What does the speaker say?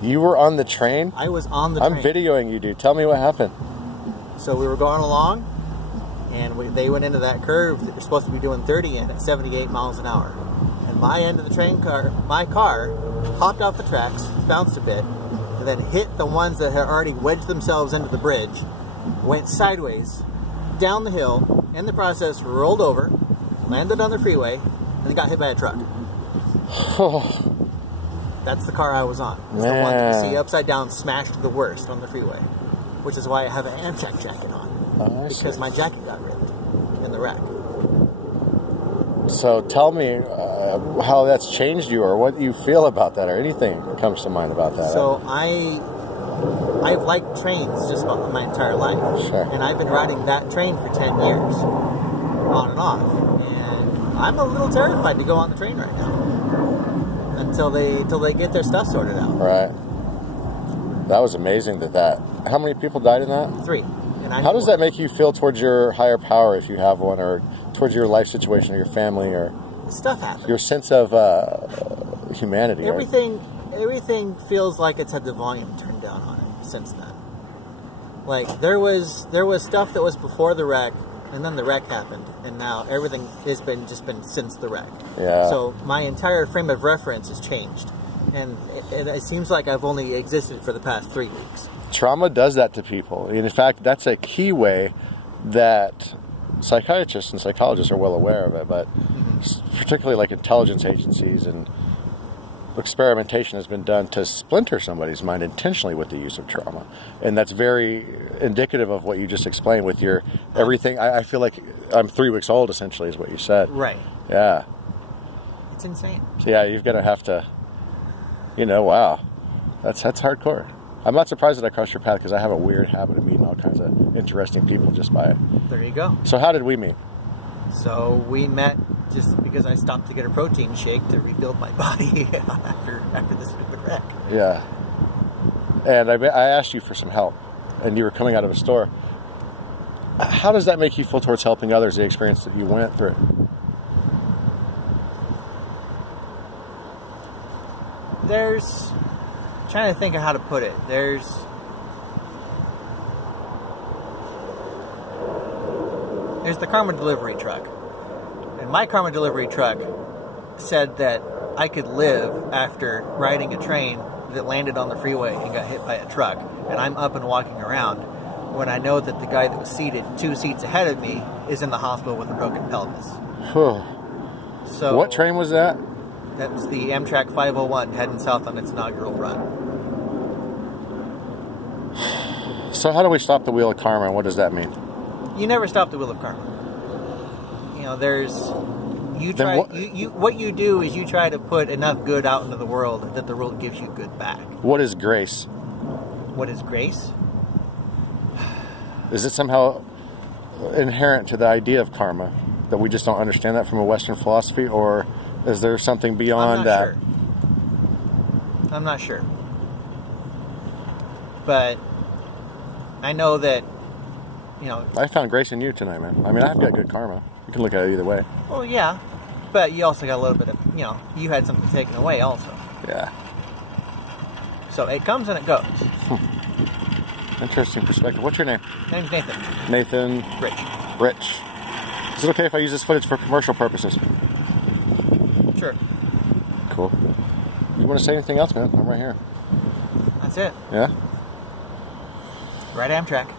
You were on the train? I was on the train. I'm videoing you, dude. Tell me what happened. So we were going along, and they went into that curve that we're supposed to be doing 30 in at 78 miles an hour. And my end of the train car, my car, hopped off the tracks, bounced a bit, and then hit the ones that had already wedged themselves into the bridge, went sideways, down the hill, in the process rolled over, landed on the freeway, and then got hit by a truck. That's the car I was on. It's the one that you see upside down, smashed the worst on the freeway. Which is why I have an Amtrak jacket on. Because my jacket got ripped in the wreck. So tell me how that's changed you, or what you feel about that, or anything that comes to mind about that. So I've liked trains just about my entire life. Sure. And I've been riding that train for 10 years, on and off. And I'm a little terrified to go on the train right now. Until they get their stuff sorted out. Right. That was amazing that. How many people died in that? 3. And how does that make you feel towards your higher power, if you have one, or towards your life situation, or your family, or stuff happens? Your sense of humanity. Everything feels like it's had the volume turned down on it since then. Like there was stuff that was before the wreck, and then the wreck happened, and now everything has been since the wreck. Yeah. So my entire frame of reference has changed, and it seems like I've only existed for the past 3 weeks. Trauma does that to people. And in fact, that's a key way that psychiatrists and psychologists are well aware of it, but particularly like intelligence agencies, and experimentation has been done to splinter somebody's mind intentionally with the use of trauma. And that's very indicative of what you just explained with your everything. I feel like I'm 3 weeks old, essentially, is what you said. Right. Yeah. It's insane. So yeah, you're going to have to, wow. That's hardcore. I'm not surprised that I crossed your path, because I have a weird habit of meeting all kinds of interesting people just by it. There you go. So how did we meet? So we met just because I stopped to get a protein shake to rebuild my body after this stupid wreck. Yeah. And I asked you for some help, and you were coming out of a store. How does that make you feel towards helping others, the experience that you went through? Trying to think of how to put it. There's the karma delivery truck. And my karma delivery truck said that I could live after riding a train that landed on the freeway and got hit by a truck. And I'm up and walking around when I know that the guy that was seated 2 seats ahead of me is in the hospital with a broken pelvis. So what train was that? That was the Amtrak 501 heading south on its inaugural run. So how do we stop the wheel of karma, and what does that mean? You never stop the wheel of karma. What you do is you try to put enough good out into the world that the world gives you good back. What is grace? What is grace? Is it somehow inherent to the idea of karma, that we just don't understand that from a Western philosophy, or is there something beyond that? I'm not sure. But I know that, I found grace in you tonight, man. I mean, I've got good karma. You can look at it either way. Well, yeah. But you also got a little bit of, you had something taken away also. Yeah. So it comes and it goes. Interesting perspective. What's your name? My name's Nathan. Nathan? Rich. Is it okay if I use this footage for commercial purposes? Sure. Cool. You want to say anything else, man? I'm right here. That's it. Yeah? Right Amtrak.